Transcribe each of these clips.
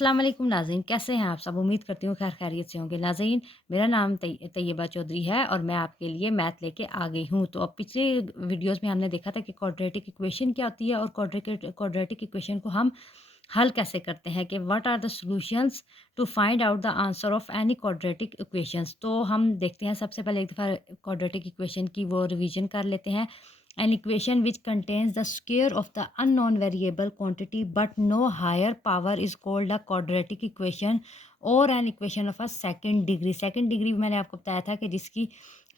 अस्सलाम वालेकुम नाज़रीन, कैसे हैं आप सब? उम्मीद करती हूँ खैर खैरियत से होंगे। नाज़रीन, मेरा नाम तैयबा चौधरी है और मैं आपके लिए मैथ लेके आ गई हूँ। तो अब पिछले वीडियोज़ में हमने देखा था कि क्वाड्रेटिक इक्वेशन क्या होती है और क्वाड्रेटिक इक्वेशन को हम हल कैसे करते हैं, कि what are the solutions to find out the answer of any quadratic equations. तो हम देखते हैं, सबसे पहले एक दफ़ा क्वाड्रेटिक इक्वेशन की वो रिवीजन कर लेते हैं। An equation which contains the square of the unknown variable quantity but no higher power is called a quadratic equation or an equation of a second degree. Second degree मैंने आपको बताया था कि जिसकी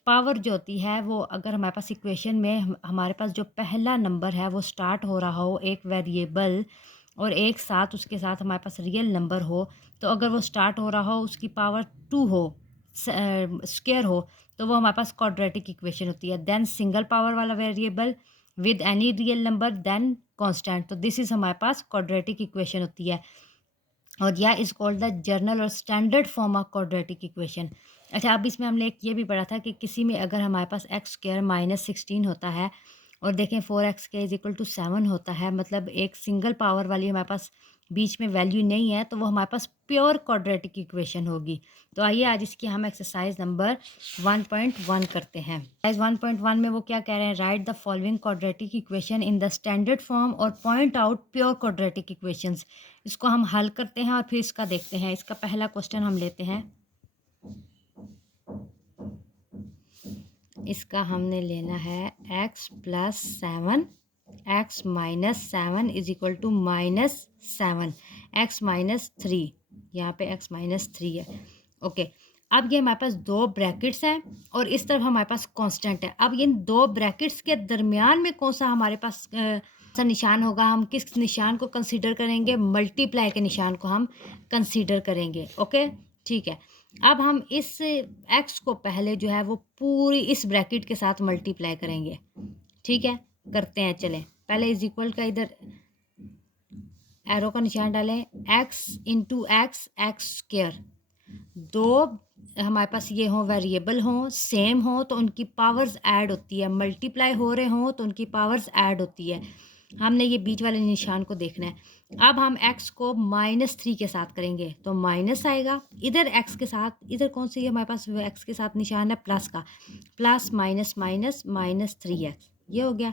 पावर जो होती है वो, अगर हमारे पास इक्वेशन में हमारे पास जो पहला नंबर है वो स्टार्ट हो रहा हो एक वेरिएबल और एक साथ उसके साथ हमारे पास रियल नंबर हो, तो अगर वो स्टार्ट हो रहा हो उसकी पावर 2 हो, स्क्वायर हो, तो वो हमारे पास क्वाड्रेटिक इक्वेशन होती है। देन सिंगल पावर वाला variable with any real number then constant, तो दिस इज़ हमारे पास क्वाड्रेटिक इक्वेशन होती है और यह इज़ कॉल्ड द जर्नल और standard form of quadratic equation. अच्छा, अब इसमें हमने एक ये भी पढ़ा था कि किसी में अगर हमारे पास एक्स स्क्वायर माइनस 16 होता है और देखें 4x के इज इक्वल टू 7 होता है, मतलब एक सिंगल पावर वाली हमारे पास बीच में वैल्यू नहीं है, तो वो हमारे पास प्योर क्वाड्रेटिक इक्वेशन होगी। तो आइए आज इसकी हम एक्सरसाइज नंबर 1.1 करते हैं। एक्सरसाइज 1.1 में वो क्या कह रहे हैं, write the following quadratic equation in the standard form और point out pure quadratic equations. इसको हम हल करते हैं और फिर इसका देखते हैं। इसका पहला क्वेश्चन हम लेते हैं, इसका हमने लेना है x plus 7, x minus 7 is equal to minus 7, x minus 3, यहाँ पे x माइनस 3 है। ओके, अब ये हमारे पास दो ब्रैकेट्स हैं और इस तरफ हमारे पास कांस्टेंट है। अब इन दो ब्रैकेट्स के दरमियान में कौन सा हमारे पास सा निशान होगा, हम किस निशान को कंसीडर करेंगे, मल्टीप्लाई के निशान को हम कंसीडर करेंगे। ओके, ठीक है। अब हम इस x को पहले जो है वो पूरी इस ब्रैकेट के साथ मल्टीप्लाई करेंगे। ठीक है, करते हैं। चलें, पहले इज इक्वल का इधर एरो का निशान डालें, x into x x square, दो हमारे पास ये हों वेरिएबल हों, सेम हो तो उनकी पावर्स ऐड होती है, मल्टीप्लाई हो रहे हों तो उनकी पावर्स ऐड होती है। हमने ये बीच वाले निशान को देखना है। अब हम x को -3 के साथ करेंगे तो माइनस आएगा, इधर x के साथ, इधर कौन सी है हमारे पास x के साथ निशान है प्लस का, plus minus minus minus 3x, ये हो गया।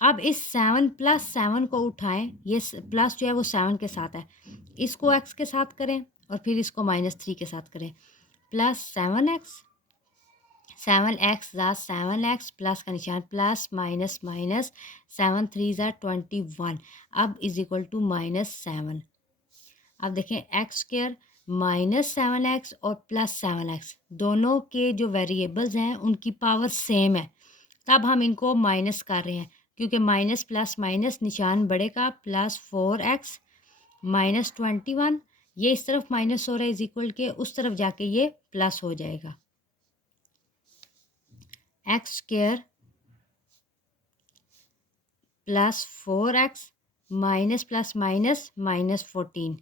अब इस 7 प्लस 7 को उठाएं, ये प्लस जो है वो 7 के साथ है, इसको x के साथ करें और फिर इसको -3 के साथ करें, प्लस 7x, 7x ज़ा 7x प्लस का निशान प्लस माइनस माइनस 7 3 ज़ा 21, अब इज इक्वल टू -7। अब देखें एक्स स्क्वायर -7x और +7x दोनों के जो वेरिएबल्स हैं उनकी पावर सेम है, तब हम इनको माइनस कर रहे हैं क्योंकि माइनस प्लस माइनस निशान बढ़ेगा, +4x -21, ये इस तरफ माइनस हो रहा है इज इक्वल के उस तरफ जाके ये प्लस हो जाएगा। X square +4x minus plus minus -14,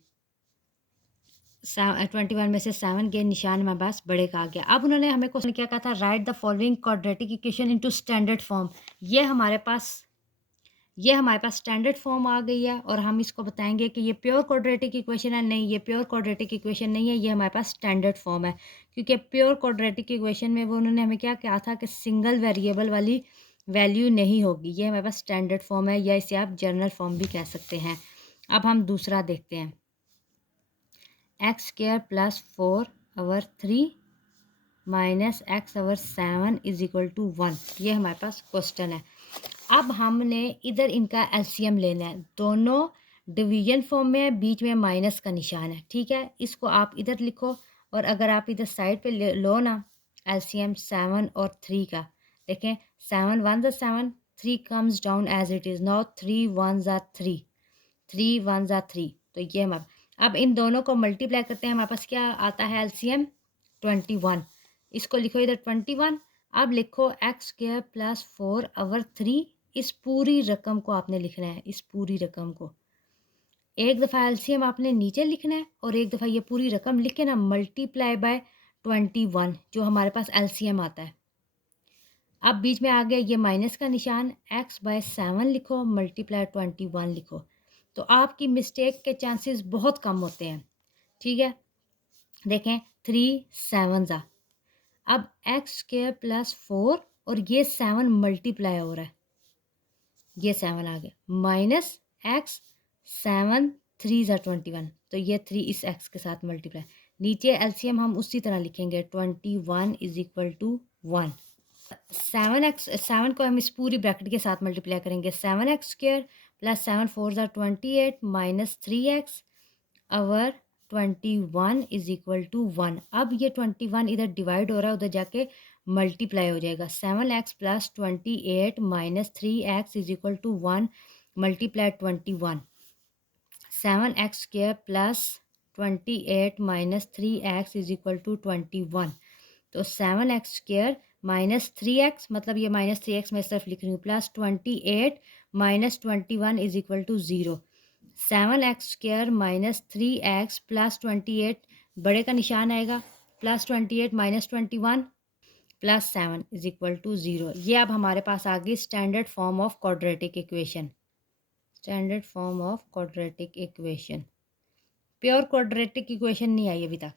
21 में से 7 के निशान हमारे पास बड़े का आ गया। अब उन्होंने हमें क्वेश्चन क्या कहा था, right the following quadratic equation into standard form. ये हमारे पास स्टैंडर्ड फॉर्म आ गई है और हम इसको बताएंगे कि ये प्योर क्वाड्रेटिक इक्वेशन है। नहीं, ये प्योर क्वाड्रेटिक इक्वेशन नहीं है, ये हमारे पास स्टैंडर्ड फॉर्म है, क्योंकि प्योर क्वाड्रेटिक इक्वेशन में वो उन्होंने हमें क्या कहा था कि सिंगल वेरिएबल वाली वैल्यू नहीं होगी। ये हमारे पास स्टैंडर्ड फॉर्म है या इसे आप जर्नल फॉर्म भी कह सकते हैं। अब हम दूसरा देखते हैं, x square plus 4/3 minus x/7 is equal to 1, ये हमारे पास क्वेश्चन है। अब हमने इधर इनका एलसीएम लेना है, दोनों डिवीजन फॉर्म में है, बीच में माइनस का निशान है। ठीक है, इसको आप इधर लिखो और अगर आप इधर साइड पे लो ना एलसीएम 7 और 3 का, देखें 7 1 ज़ा 7, 3 comes down as it is, now 3 1 ज़ा 3, 3 1 ज़ा 3, तो ये हम अब इन दोनों को मल्टीप्लाई करते हैं, हमारे पास क्या आता है एलसीएम 21, इसको लिखो इधर 21। अब लिखो एक्स स्क्वायर प्लस 4/3, इस पूरी रकम को आपने लिखना है, इस पूरी रकम को एक दफ़ा एलसीएम आपने नीचे लिखना है और एक दफ़ा ये पूरी रकम लिख के ना मल्टीप्लाई बाय 21 जो हमारे पास एलसीएम आता है। अब बीच में आ गया ये माइनस का निशान, x/7 लिखो मल्टीप्लाई 21 लिखो, तो आपकी मिस्टेक के चांसेस बहुत कम होते हैं। ठीक है, देखें 3 7 ज़ा, अब एक्स स्क्वायर प्लस 4 और ये 7 मल्टीप्लाई हो रहा है, ये 7 आ गया माइनस एक्स 7 3 ज़ा 21, तो ये 3 इस एक्स के साथ मल्टीप्लाई, नीचे एलसीएम हम उसी तरह लिखेंगे 21 इज इक्वल टू 1। 7 को हम इस पूरी ब्रैकेट के साथ मल्टीप्लाई करेंगे, 7x स्क्वायर प्लस 7 4 ज़ा 28 minus 3x over 21 is equal to 1। अब ये 21 इधर डिवाइड हो रहा है, उधर जाके मल्टीप्लाई हो जाएगा, 7x plus 28 minus 3x is equal to 1 multiply 21, 7x square plus 28 minus 3x is equal to 21, तो 7x स्क्वायर माइनस 3x, मतलब ये माइनस 3x मैं इस तरफ लिख रही हूँ, plus 28 minus 21 is equal to 0, 7x square minus 3x plus 28, बड़े का निशान आएगा, plus 28 minus 21 plus 7 is equal to 0। ये अब हमारे पास आ गई standard form of quadratic equation, standard form of quadratic equation. Pure quadratic equation नहीं आई अभी तक।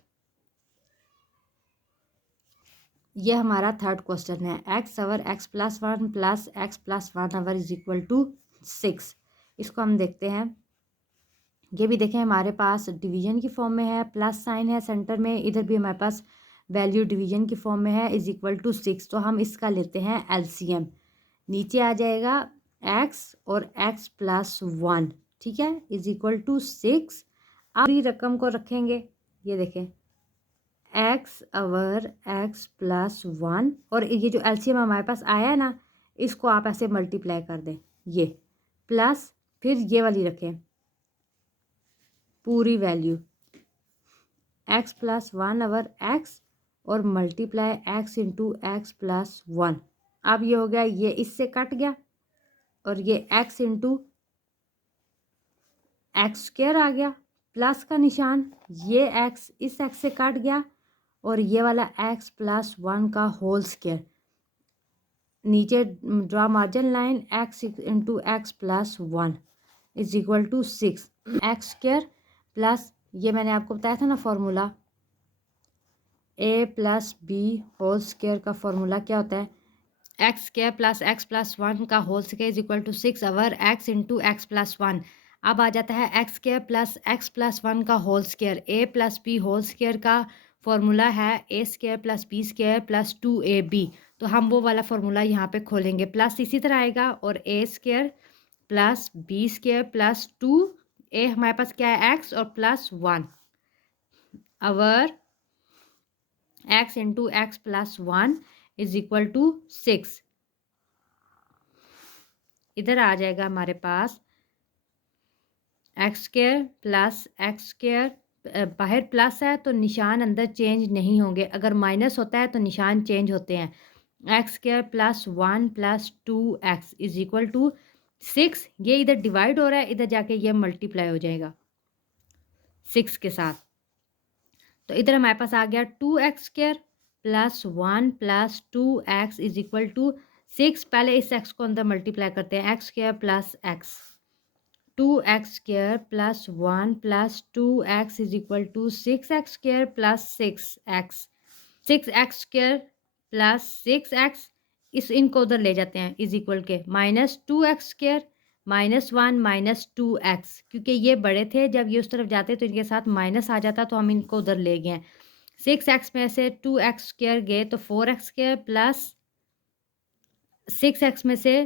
ये हमारा थर्ड क्वेश्चन है, x over x plus 1 plus x plus 1 our is equal to 6। इसको हम देखते हैं, ये भी देखें हमारे पास डिवीजन की फॉर्म में है, प्लस साइन है सेंटर में, इधर भी हमारे पास वैल्यू डिवीजन की फॉर्म में है, इज इक्वल टू 6। तो हम इसका लेते हैं एलसीएम, नीचे आ जाएगा एक्स और एक्स प्लस 1, ठीक है, इज इक्वल टू 6। अब पूरी रकम को रखेंगे, ये देखें एक्स अवर एक्स प्लस 1, और ये जो एलसीएम हमारे पास आया है ना, इसको आप ऐसे मल्टीप्लाई कर दें, ये प्लस फिर ये वाली रखें पूरी value x plus 1 over x और multiply x into x plus 1। अब ये हो गया, ये इससे कट गया और ये एक्स इंटू एक्स स्क्वायर आ गया, प्लस का निशान, ये एक्स इस एक्स से कट गया और ये वाला एक्स प्लस 1 का होल स्क्वायर, नीचे draw margin line, x into x plus 1 is equal to 6। X square plus ये मैंने आपको बताया था ना formula, a plus B whole square का फॉर्मूला क्या होता है, x square plus x plus 1 का whole square is equal to 6 over x into x plus 1। अब आ जाता है x square plus x plus 1 का whole square, A plus B whole square का फॉर्मूला है A square plus B square plus 2ab, तो हम वो वाला फॉर्मूला यहाँ पे खोलेंगे, प्लस इसी तरह आएगा और A square plus B square plus 2, A हमारे पास क्या है एक्स और plus 1 over x into x plus 1 is equal to 6। इधर आ जाएगा हमारे पास x square plus x square, बाहर प्लस है तो निशान अंदर चेंज नहीं होंगे, अगर माइनस होता है तो निशान चेंज होते हैं, x square plus 1 plus 2x is equal to 6। ये इधर डिवाइड हो रहा है, इधर जाके ये मल्टीप्लाई हो जाएगा 6 के साथ, तो इधर हमारे पास आ गया 2x square plus 1 plus 2x is equal to 6। पहले इस x को अंदर मल्टीप्लाई करते हैं, x square plus x, 2x square plus 1 plus 2x is equal to 6x square plus 6x, 6x square plus 6x, इनको उधर ले जाते हैं is equal to minus 2x square minus 1 minus 2x, क्योंकि ये बड़े थे जब ये उस तरफ जाते तो इनके साथ माइनस आ जाता, तो हम इनको उधर ले गए, 6x में से 2x स्क्वायर गए तो 4x स्क्वायर प्लस 6x में से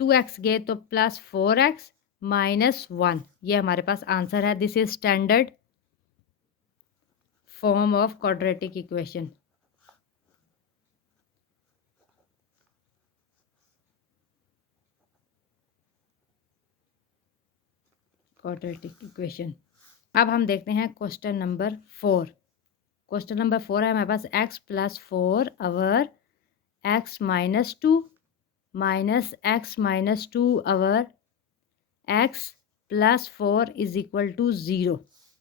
2x गए तो प्लस 4x माइनस 1। ये हमारे पास आंसर है, this is standard form of quadratic equation. Quadratic equation. अब हम देखते हैं क्वेश्चन नंबर 4। क्वेश्चन नंबर 4 है हमारे पास x plus 4 over x minus 2 minus x minus 2 over x plus 4 is equal to 0।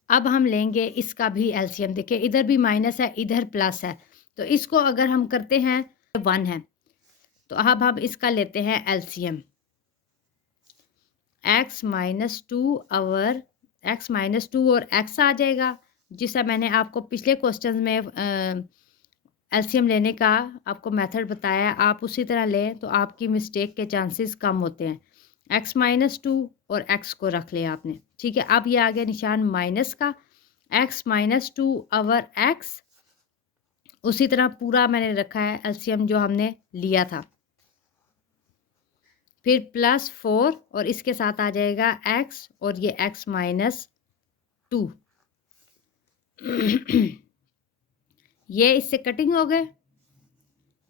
अब हम लेंगे इसका भी एलसीएम, देखिए इधर भी माइनस है इधर प्लस है, तो इसको अगर हम करते हैं 1 है, तो अब हम इसका लेते हैं LCM, x minus 2 over x minus 2 और एक्स आ जाएगा जिसका मैंने आपको पिछले क्वेश्चन में एलसीएम लेने का आपको मेथड बताया, आप उसी तरह लें तो आपकी मिस्टेक के चांसेस कम होते हैं। x-2 और x को रख लिया आपने, ठीक है। अब ये आ गया निशान माइनस का, x-2 ओवर x, उसी तरह पूरा मैंने रखा है एलसीएम जो हमने लिया था। फिर +4 और इसके साथ आ जाएगा x और ये x-2 ये इससे कटिंग हो गए,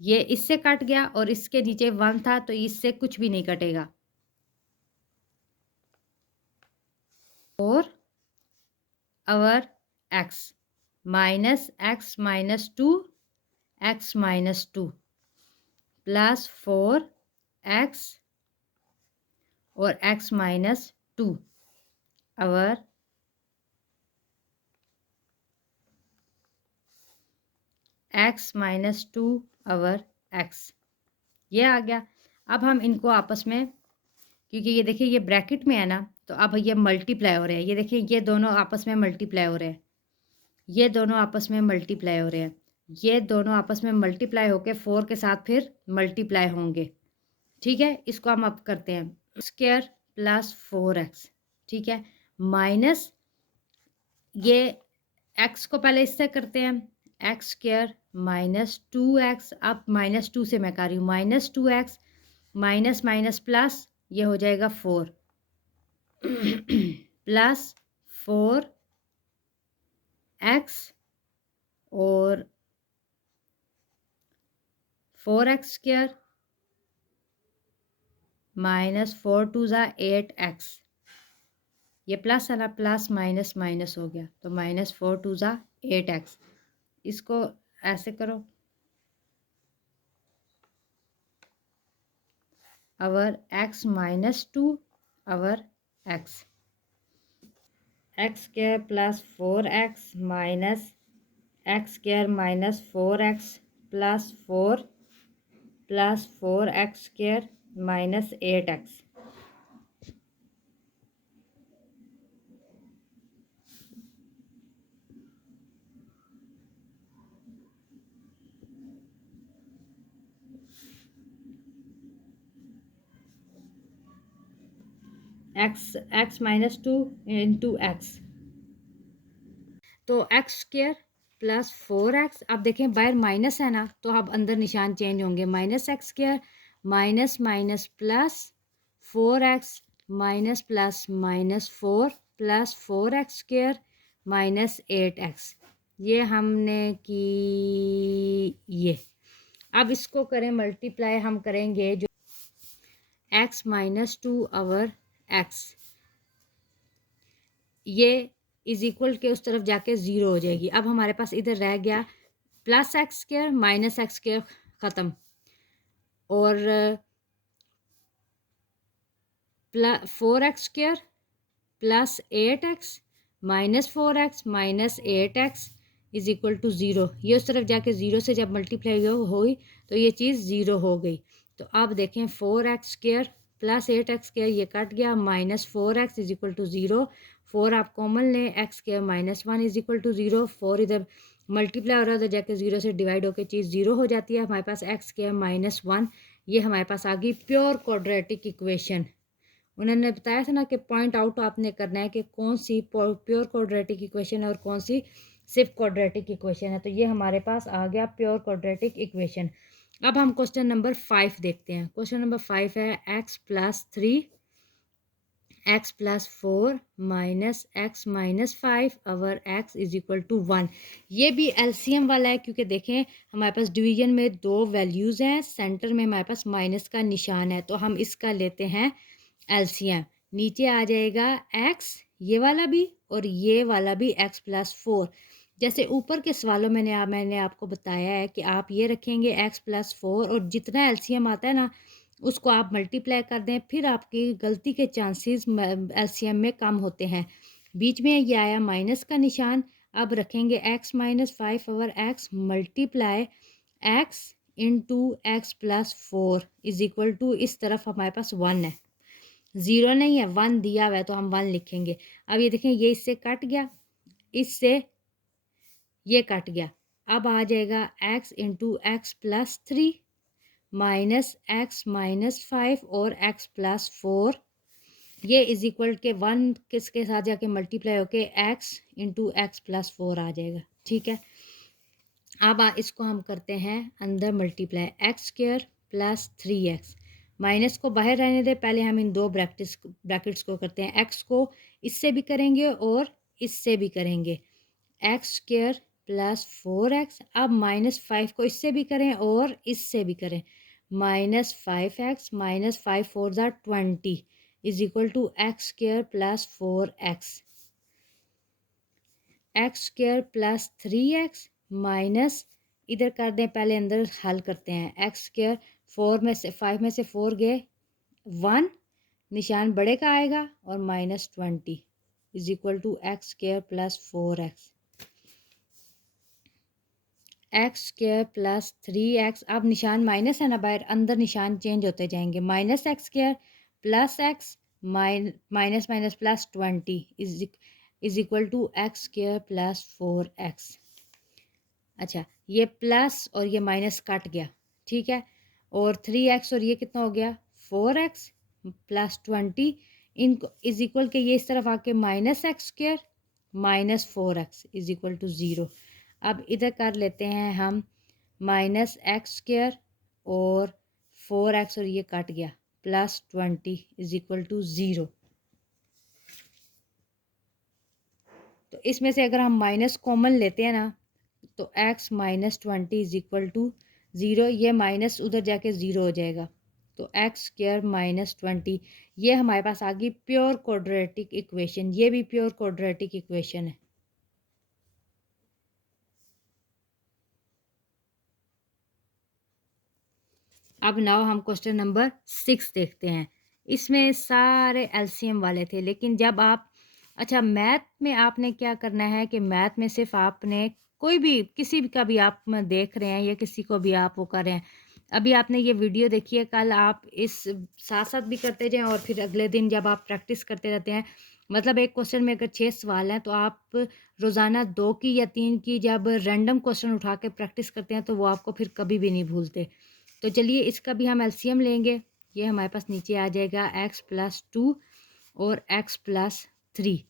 ये इससे कट गया और इसके नीचे 1 था तो इससे कुछ भी नहीं कटेगा। और अवर x -2 x-2 +4x और x-2 अवर x-2 अवर x, ये आ गया। अब हम इनको आपस में, क्योंकि ये देखिए ये ब्रैकेट में है ना, तो अब ये मल्टीप्लाई हो रहे हैं। ये देखिए ये दोनों आपस में मल्टीप्लाई हो रहे हैं, ये दोनों आपस में मल्टीप्लाई हो रहे हैं, ये दोनों आपस में मल्टीप्लाई होके 4 के साथ फिर मल्टीप्लाई होंगे, ठीक है। इसको हम अब करते हैं स्क्वायर +4x, ठीक है, माइनस ये x को पहले इससे करते हैं, x² -2x, अब -2 से मैं कर रही हूँ, -2x माइनस माइनस प्लस, ये हो जाएगा 4 +4x और 4x² -4 2 ज़ा 8x, ये प्लस है ना, प्लस माइनस माइनस हो गया तो -4 2 ज़ा 8x। इसको ऐसे करो, अवर x-2 अवर x, x² +4x -x² -4x +4 +4x² -8x। x-2 into x, तो x² +4x, अब देखें बाहर माइनस है ना, तो अब अंदर निशान चेंज होंगे, -x² minus minus plus 4x minus plus -4 +4x² -8x, ये हमने की ये। अब इसको करें मल्टीप्लाई, हम करेंगे जो x-2 अवर x, ये इज इक्वल के उस तरफ जाके 0 हो जाएगी। अब हमारे पास इधर रह गया +x² -x² ख़त्म, और 4x² +8x -4x -8x is equal to 0, ये उस तरफ जाके 0 से जब मल्टीप्लाई हुई तो ये चीज़ 0 हो गई। तो अब देखें 4x² +8x² ये कट गया, -4x इज इक्वल टू 0, 4 आप कॉमन लें, x² -1 इज इक्वल टू 0, 4 इधर मल्टीप्लाई हो रहा है तो जाके 0 से डिवाइड होकर चीज़ 0 हो जाती है। हमारे पास x² -1, ये हमारे पास आ गई प्योर क्वाड्रेटिक इक्वेशन। उन्होंने बताया था ना कि पॉइंट आउट आपने करना है कि कौन सी प्योर क्वाड्रेटिक इक्वेशन है और कौन सी सिर्फ क्वाड्रेटिक इक्वेशन है। तो ये हमारे पास आ गया प्योर क्वाड्रेटिक इक्वेशन। अब हम क्वेश्चन नंबर 5 देखते हैं। क्वेश्चन नंबर 5 है x+3 x+4 -x-5 over x is equal to 1। ये भी एलसीएम वाला है, क्योंकि देखें हमारे पास डिवीजन में 2 वैल्यूज़ हैं, सेंटर में हमारे पास माइनस का निशान है, तो हम इसका लेते हैं एलसीएम। नीचे आ जाएगा x, ये वाला भी और ये वाला भी x+4। जैसे ऊपर के सवालों में मैंने आपको बताया है कि आप ये रखेंगे x+4 और जितना एलसीएम आता है ना उसको आप मल्टीप्लाई कर दें, फिर आपकी गलती के चांसेस एलसीएम में कम होते हैं। बीच में ये आया माइनस का निशान, अब रखेंगे x-5 over x multiply x into x+4 is equal to, इस तरफ हमारे पास 1 है, 0 नहीं है, 1 दिया हुआ है तो हम 1 लिखेंगे। अब ये देखें ये इससे कट गया, इससे ये कट गया। अब आ जाएगा x into x plus 3 minus x minus 5 और x प्लस 4, ये इज इक्वल के 1 किसके साथ जाके मल्टीप्लाई होके x इंटू एक्स प्लस 4 आ जाएगा। ठीक है, अब इसको हम करते हैं अंदर multiply, x square plus 3x, minus को बाहर रहने दे, पहले हम इन दो ब्रैकेट्स को करते हैं। एक्स को इससे भी करेंगे और इससे भी करेंगे, एक्स स्क्वायर प्लस 4x। अब -5 को इससे भी करें और इससे भी करें, -5x माइनस 5 4 ज़ा 20 is equal to x square plus 4x, x square plus 3x minus, इधर कर दें पहले अंदर हल करते हैं, एक्स स्क्वायर 5 में से 4 गए 1, निशान बड़े का आएगा और -20 is equal to x square plus 4x, x square plus 3x। अब निशान माइनस है ना बाहर, अंदर निशान चेंज होते जाएंगे, minus x square plus x minus minus plus 20 is equal to x square plus 4x। अच्छा, ये प्लस और ये माइनस कट गया, ठीक है, और 3x और ये कितना हो गया 4x प्लस 20, इनको इज इक्वल के ये इस तरफ आके minus x square minus 4x is equal to 0। अब इधर कर लेते हैं हम माइनस एक्स स्क्वायर और 4x और ये कट गया प्लस 20 इज इक्वल टू 0। तो इसमें से अगर हम माइनस कॉमन लेते हैं ना, तो x minus 20 is equal to 0, ये माइनस उधर जाके 0 हो जाएगा, तो एक्स स्क्वायर माइनस 20, ये हमारे पास आ गई प्योर क्वाड्रेटिक इक्वेशन, ये भी प्योर क्वाड्रेटिक इक्वेशन है। अब नाउ हम क्वेश्चन नंबर 6 देखते हैं। इसमें सारे एलसीएम वाले थे, लेकिन जब आप, अच्छा मैथ में आपने क्या करना है कि मैथ में सिर्फ आपने कोई भी किसी भी का भी आप देख रहे हैं या किसी को भी आप वो कर रहे हैं, अभी आपने ये वीडियो देखी है, कल आप इस साथ साथ भी करते जाएं और फिर अगले दिन जब आप प्रैक्टिस करते रहते हैं, मतलब एक क्वेश्चन में अगर 6 सवाल हैं तो आप रोज़ाना 2 की या 3 की जब रैंडम क्वेश्चन उठा के प्रैक्टिस करते हैं तो वो आपको फिर कभी भी नहीं भूलते। तो चलिए इसका भी हम एलसीएम लेंगे, ये हमारे पास नीचे आ जाएगा x प्लस 2 और x प्लस 3।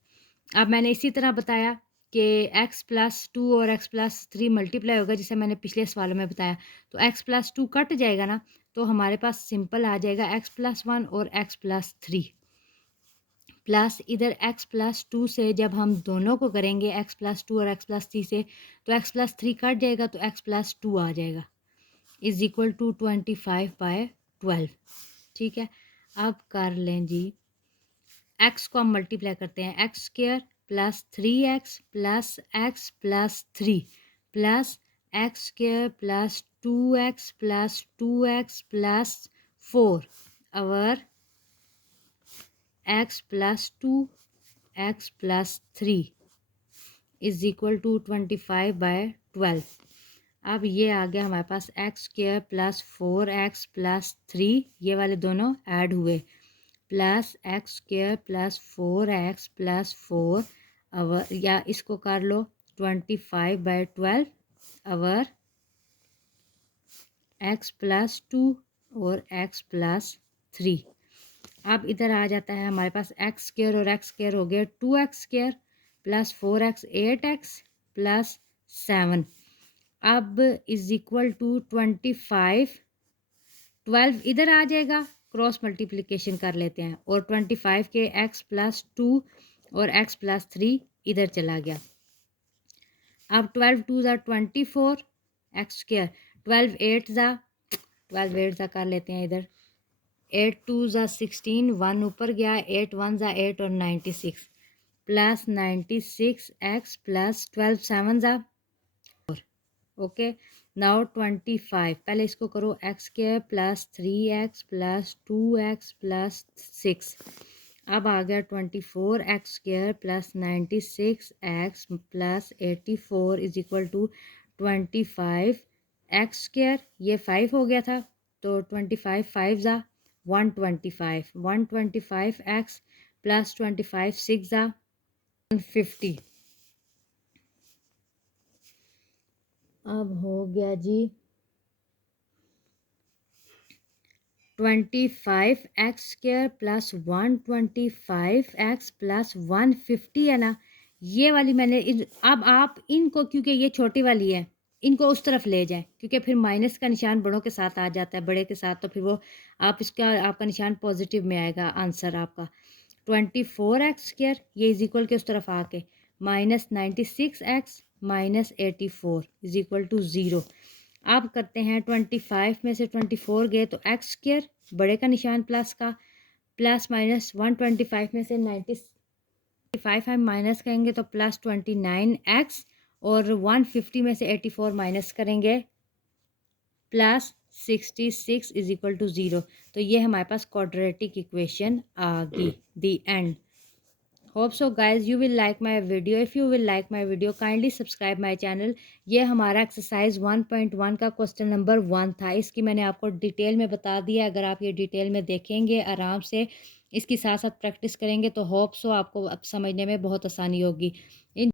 अब मैंने इसी तरह बताया कि x प्लस 2 और x प्लस 3 मल्टीप्लाई होगा, जैसे मैंने पिछले सवालों में बताया, तो x प्लस 2 कट जाएगा ना, तो हमारे पास सिंपल आ जाएगा x प्लस 1 और x प्लस 3 प्लस इधर x प्लस 2 से जब हम दोनों को करेंगे x प्लस 2 और x प्लस 3 से, तो x प्लस 3 कट जाएगा तो x प्लस 2 आ जाएगा इज इक्वल टू 25/12। ठीक है, अब कर लें जी, x को हम मल्टीप्लाई करते हैं, x square plus 3x plus x plus 3 plus x square plus 2x plus 2x plus 4 over x plus 2 x plus 3 is equal to 25/12। अब ये आ गया हमारे पास x square plus 4x plus 3, ये वाले दोनों ऐड हुए, plus x square plus 4x plus 4 over, या इसको कर लो 25/12 अवर x प्लस 2 और x प्लस 3। अब इधर आ जाता है हमारे पास एक्स स्क्वायर और एक्स स्क्वायर हो गया 2x square plus 4x 8x plus 7, अब इज इक्वल टू 25, 12 इधर आ जाएगा, क्रॉस मल्टीप्लिकेशन कर लेते हैं, और 25 के x प्लस 2 और x प्लस 3 इधर चला गया। अब 12 2 ज़ा 24 एक्स स्क्वायर, 12 8 ज़ा कर लेते हैं इधर, 8 2 ज़ा 16, 1 ऊपर गया, 8 1 ज़ा 8 और 96 प्लस 96 x प्लस 12 7 ज़ा, ओके, नाउ 25, पहले इसको करो x square plus 3x plus 2x plus 6, अब आ गया 24 x square plus 96 x plus 84 is equal to 25 x square, ये 5 हो गया था, तो 25 5 ज़ा 125 एक्स प्लस 25 6 ज़ा 150, अब हो गया जी 25x² प्लस 125x प्लस 150 है ना। ये वाली मैंने अब आप इनको, क्योंकि ये छोटी वाली है, इनको उस तरफ ले जाएं, क्योंकि फिर माइनस का निशान बड़ों के साथ आ जाता है, बड़े के साथ, तो फिर वो आप इसका आपका निशान पॉजिटिव में आएगा आंसर आपका। 24x² ये इज इक्वल के उस तरफ आके -96x minus 84 is equal to 0। अब करते हैं 25 में से 24 गए तो x² बड़े का निशान प्लस का, प्लस माइनस 125 में से 95 हम माइनस करेंगे तो प्लस 29x, और 150 में से 84 माइनस करेंगे प्लस 66 इज इक्वल टू 0। तो ये हमारे पास क्वाड्रेटिक इक्वेशन आ गई। The end. Hope so guys you will like my video. If you will like my video kindly subscribe my channel. ये हमारा एक्सरसाइज 1.1 का क्वेश्चन नंबर 1 था। इसकी मैंने आपको डिटेल में बता दिया। अगर आप ये डिटेल में देखेंगे आराम से, इसकी साथ साथ प्रैक्टिस करेंगे, तो होप सो आपको अब समझने में बहुत आसानी होगी। इन